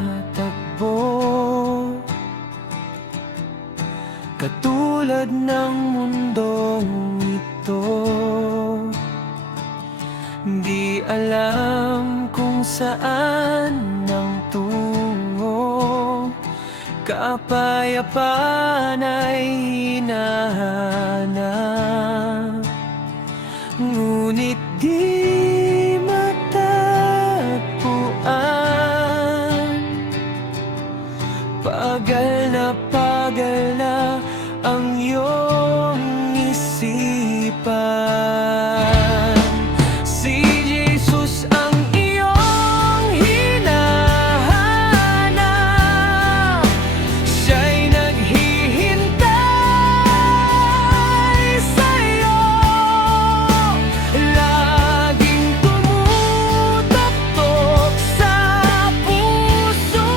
matatagpo, katulad ng mundong ito. Di alam kung saan ang tungo, kapayapaan ay hinahanap, ngunit di matagpuan. Pagal na ang iyong isipan. Si Jesus ang iyong hinahanap, siya'y naghihintay sa'yo, laging tumutuktok sa puso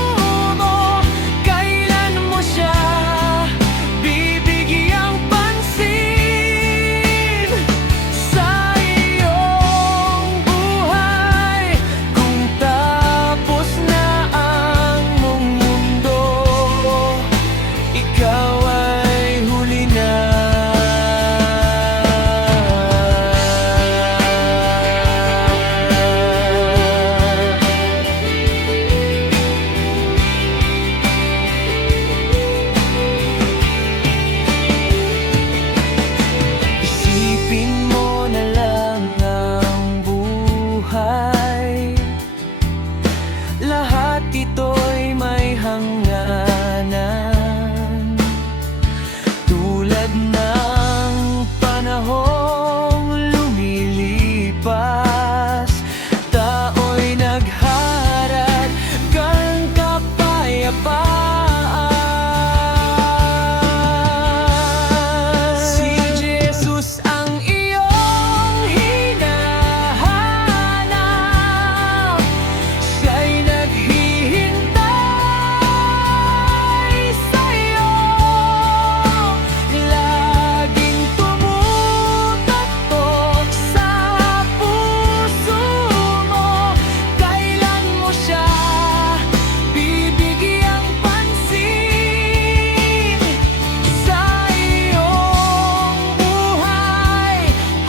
mo. Kailan mo siya bibigyang pansin sa iyong buhay, kung tapos na ang mong mundo, ikaw ay huli na. Isipin mo na lang ang buhay, lahat ito'y may hangganan. Tulad ng panahong lumilipas, tao'y nagharap kang kapayapaan. Si Jesus ang iyong hinahanap, siya'y naghihintay sa'yo, laging tumutuktok sa puso mo. Kailan mo siya bibigyang pansin sa iyong buhay,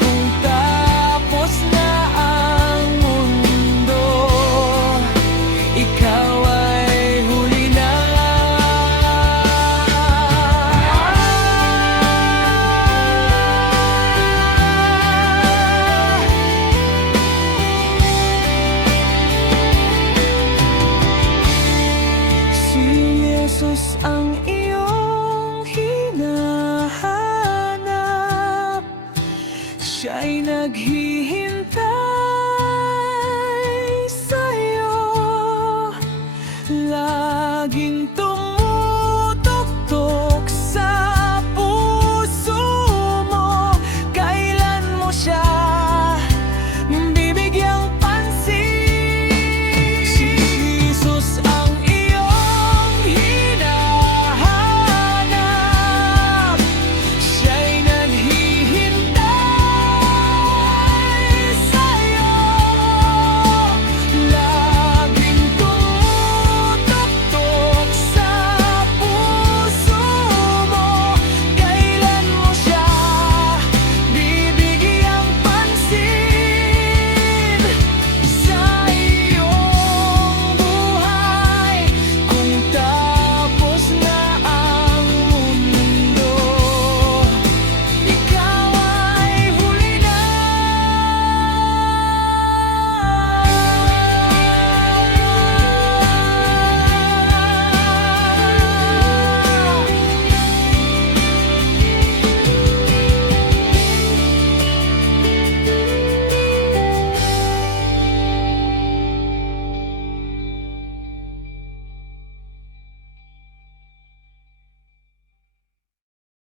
kung tapos na ang mundo, ikaw ay huli na. Si Jesus ang iyong hinahanap, siya'y naghihintay sa'yo, laging